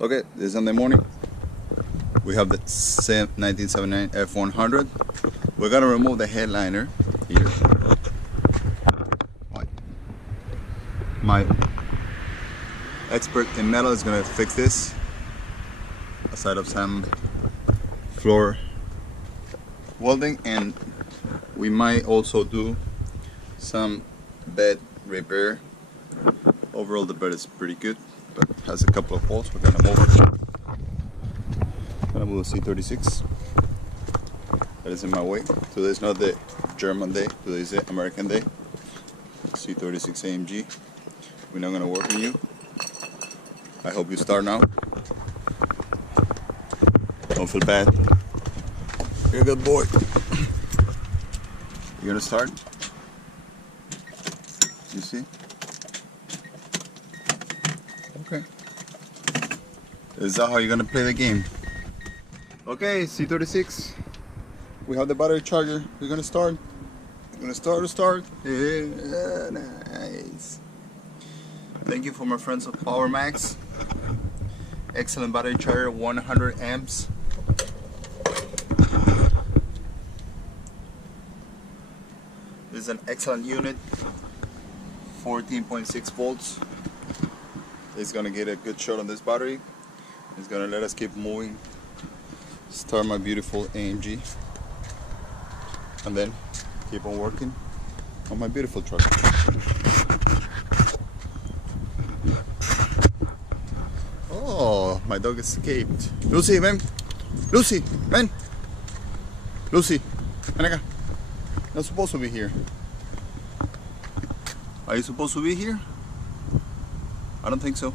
Okay, this is Sunday morning. We have the 1979 F100. We're gonna remove the headliner here. My expert in metal is gonna fix this aside of some floor welding, and we might also do some bed repair. Overall, the bed is pretty good, but has a couple of faults. We're gonna move it. Gonna move the C36. That is in my way. Today is not the German day. Today is the American day. C36 AMG. We're not gonna work on you. I hope you start now. Don't feel bad. You're a good boy. You're gonna start. You see? Okay. Is that how you're gonna play the game? Okay, C36. We have the battery charger. We're gonna start. We're gonna start. Yeah, nice. Thank you for my friends of Power Max. Excellent battery charger, 100 amps. This is an excellent unit. 14.6 volts. It's gonna get a good shot on this battery. It's gonna let us keep moving. Start my beautiful AMG, and then keep on working on my beautiful truck. Oh, my dog escaped. Lucy, ven. Lucy, ven. Lucy, ven acá. Not supposed to be here. Are you supposed to be here? I don't think so.